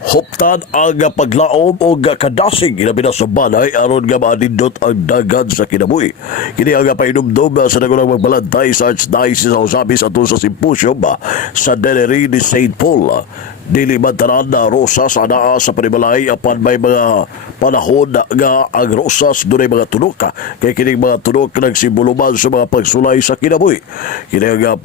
Huptan ang paglaom o kadasig ilabi na sa balay aron nga maanindot ang dagan sa kinabuhi. Kini ang painumdum sa nagulang magbalantay sa Archdiocese of Osamis atol sa simposyum sa Denery ni St. Paul. Dili man tanan na rosas anaa sa panimalay apan may mga panahon nga ang rosas dunay mga tunok kay kining mga tunok nagsimbolo sa mga pagsulay sa kinabuhi. Kini ang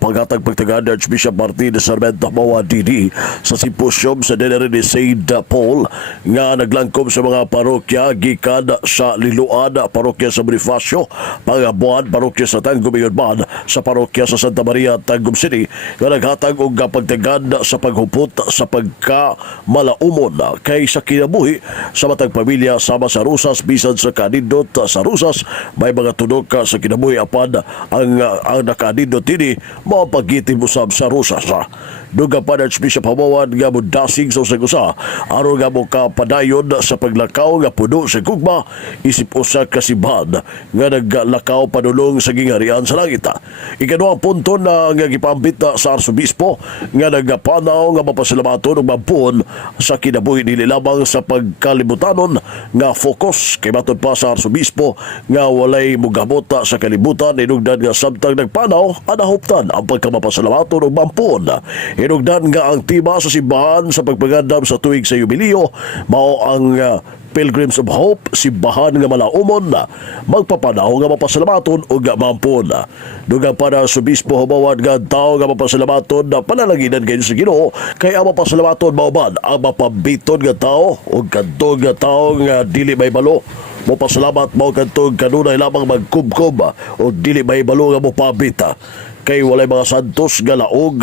paghatag pagtagad ni Archbishop Martin Sarmiento Mawa DD sa simposyum sa Denery ni St. Paul nga naglangkom sa mga parokya gikan sa Liloan, parokya sa Bonifacio, Pangabuan, parokya sa Tangum Ingon sa parokya sa Santa Maria, Tangum City nga naghatag og pagtagad sa paghupot sa pagkamalaumon kay sa kinabuhi sa matag pamilya sama sa rusas bisan sa kanindot sa rusas may mga tunok sa kinabuhi apan ang nakanindot ini mapagitin usab sa rusas. Duga pa na Archbishop Hamawan nga mudasig sa usag-usa aron nga mo kapadayon sa paglakaw nga puno sa gugma isip usa ka simbahan nga naglakaw padulong sa gingharian sa langit. Ikaduhang punto na nga gipambit sa Arsobispo nga nagapanaw nga mapasalamaton ug mampun sa kinabuhi dili lamang sa pagkalibutanon nga focus kay matod pa sa Arsobispo nga walay mugamot sa kalibutan inugdan nga samtang nagpanaw anahuptan ang pagkamapasalamaton ug mampun. Hinugdan nga ang tema sa simbahan sa pagpagandam sa tuig sa Yubileo mao ang Pilgrims of Hope, simbahan nga malaumon magpapanaw nga mapasalamaton o nga mampun. Dugang pa na Arsobispo Hamawan nga tao nga mapasalamaton na panalaginan kayo sa Ginoo kay ang mapasalamaton mauban ang mapabiton nga tao o kantong nga tao nga dili may balo. Mapasalamat mo kantong kanunay lamang magkubkob o dili may balo nga mapabita kay walay mga santos nga laog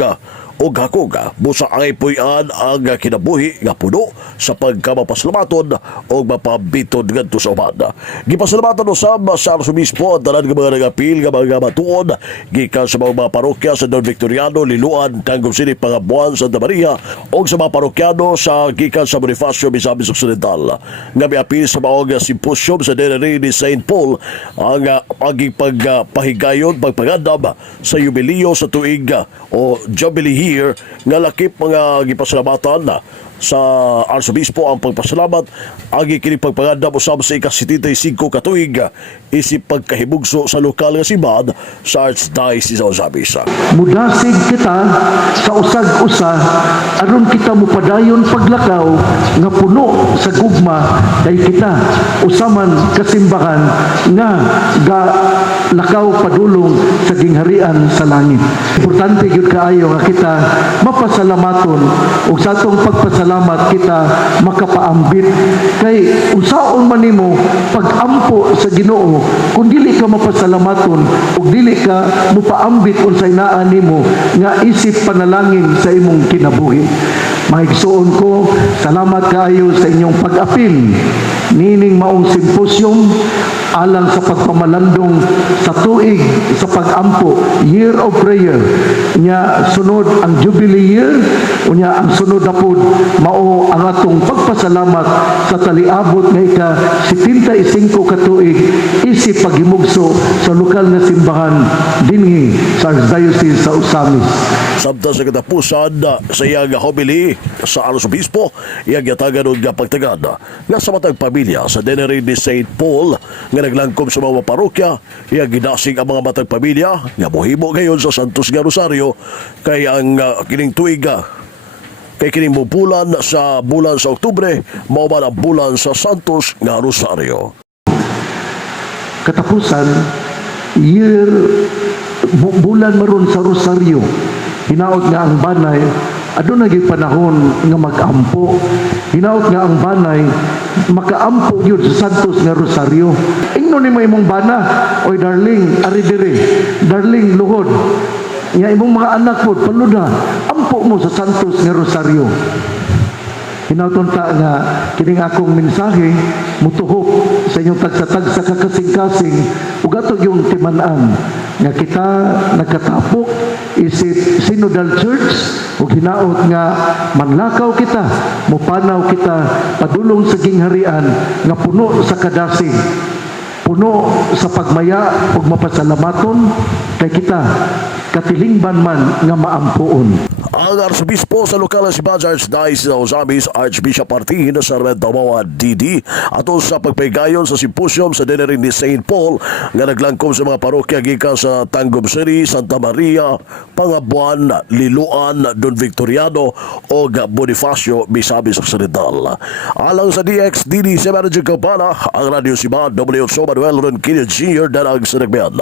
o hakuga busa ang ipuyan ang kinabuhi nga puno sa pagkamapasalamaton o mapabiton ngadto sa uban. Gipasalamatan usab sa Arsobispo ang tanan nga mga nagapil nga mga matuon gikan sa mga parokya sa Don Victoriano, Liloan, Tangum City, Pangabuan, Santa Maria o sa mga parokyano sa gikan sa Bonifacio, Misamis Occidental. Nga miapil sa mga simposyum sa Denery ni St. Paul ang pagpahigayon, pagpagandam sa Yubileo sa tuig o Jubilee year nga lakip mga gipasalamatan sa Arsobispo ang pagpasalamat ang ikinig pagpagandam usab sa ika-75 katuig isip pagkahibugso sa lokal nga simbahan sa Archdiocese of Osamis. Mudasig kita sa usag-usa aron kita mupadayon paglakaw nga puno sa gugma kay kita usaman kasimbahan nga ga lakaw padulong sa gingharian sa langit. Importante gyud kaayo nga kita mapasalamaton ug sa atong pagpasalamat kita makapaambit kay usaon man nimo pag-ampo sa Ginoo kung dili ka mapasalamaton ug dili ka mopaambit unsay naa nimo nga isip panalangin sa imong kinabuhi. Maigsuon ko, salamat kaayo sa inyong pag-apil nining maong simposyum alang sa pagpamalandong sa tuig sa pag-ampo, Year of Prayer. Nya sunod ang Jubilee Year, unya ang sunod na pod mao ang atong pagpasalamat sa taliabot nga ika-75 ka tuig isip paghimugso sa lokal na simbahan dinhi sa Archdiocese sa Osamis. Samtang sa katapusan sa iyang homily sa Arsobispo, iyang yatagan o nga pagtagad nga sa matang pamilya sa Denery ni St. Paul nga naglangkom sa mga parokya, iyang ginasing ang mga matang pamilya nga mohimo ngayon sa Santos nga Rosario kay ang kining tuig kay kining bulan sa Oktubre mao man ang bulan sa Santos nga Rosario. Katapusan, bulan maron sa Rosario, hinaot nga ang banay, aduna gyud panahon nga mag-ampo. Hinaot nga ang banay, makaampo gyud sa Santos nga Rosario. Ingnon nimo imong bana, oy darling, ari dire, darling luhod. Nga imong mga anak po, paluda, ampo mo sa Santos nga Rosario. Hinauton ta nga kining akong mensahe mutuhok sa inyong tagsa-tagsa kakasing-kasing ug ato yung timan-an nga kita nagkatapok isip Synodal Church ug hinaot nga manlakaw kita, mupanaw kita padulong sa gingharian nga puno sa kadasig, puno sa pagmaya ug mapasalamaton kay kita katilingban man nga maampuon. Ang Arsobispo sa lokal na si Archdiocese of Osamis, Archbishop Martin Sarmiento Mawa DD, ato sa pagpaygayon sa simposyum sa dinner ni St. Paul nga naglangkom sa mga parokya gikan sa Tangum City, Santa Maria, Pangabuan, Liloan, Don Victoriano o Bonifacio, Misamis Occidental. Alang sa DXDD sa Manager Kampana, ang Radio Siba, W8 Manuel Ronquillo Jr. darag sa nagbayan.